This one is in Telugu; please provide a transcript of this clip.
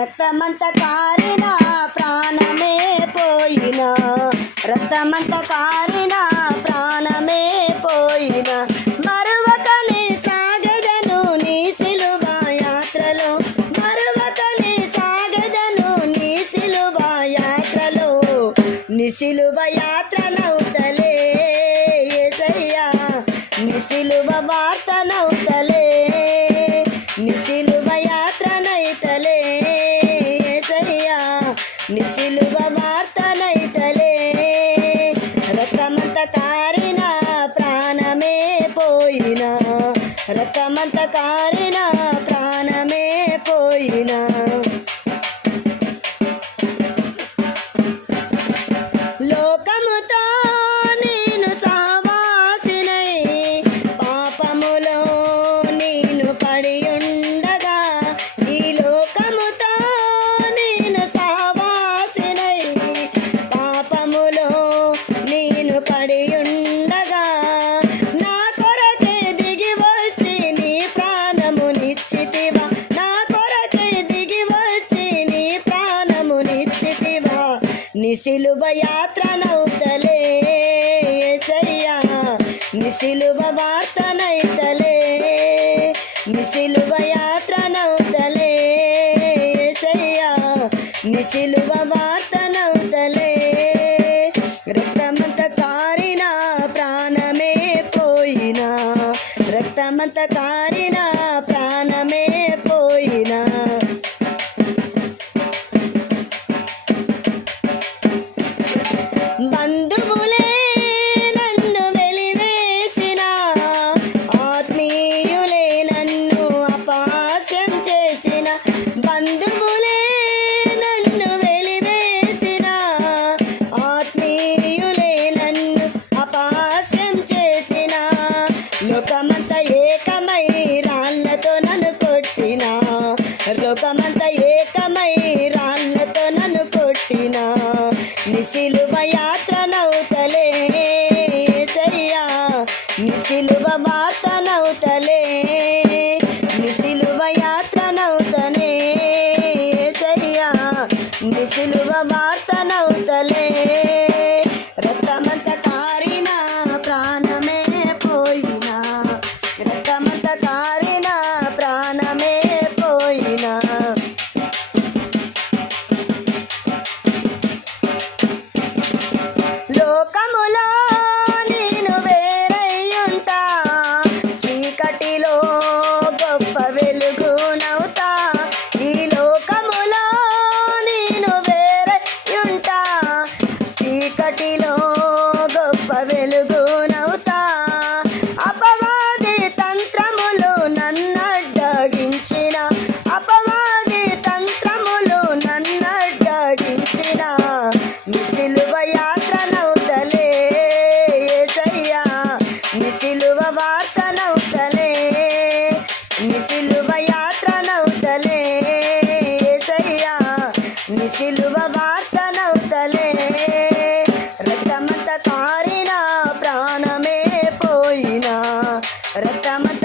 రక్తమంత కారిన ప్రాణమే పోయిన. రక్తమంత కారిన ప్రాణమే పోయిన. మరువకని సాగదను నీ సిలువ యాత్రలో. మరువకని సాగదను నీ సిలువ యాత్రలో. నీ సిలువ না నిశిలువ యాత్రనౌతలే సరియా? నిశిలువ వార్తనైతలే నిశిలువ యాత్రనౌతలే సరియా? నిశిలువ సిలువ వార్తనవుతలే నీ సిలువ యాత్రనవుతనే సయ్యా నీ సిలువ వార్తనవుతలే సిలువ వార్తనవుతలే రక్తమత కారిన ప్రాణమే పోయినా. రక్తమత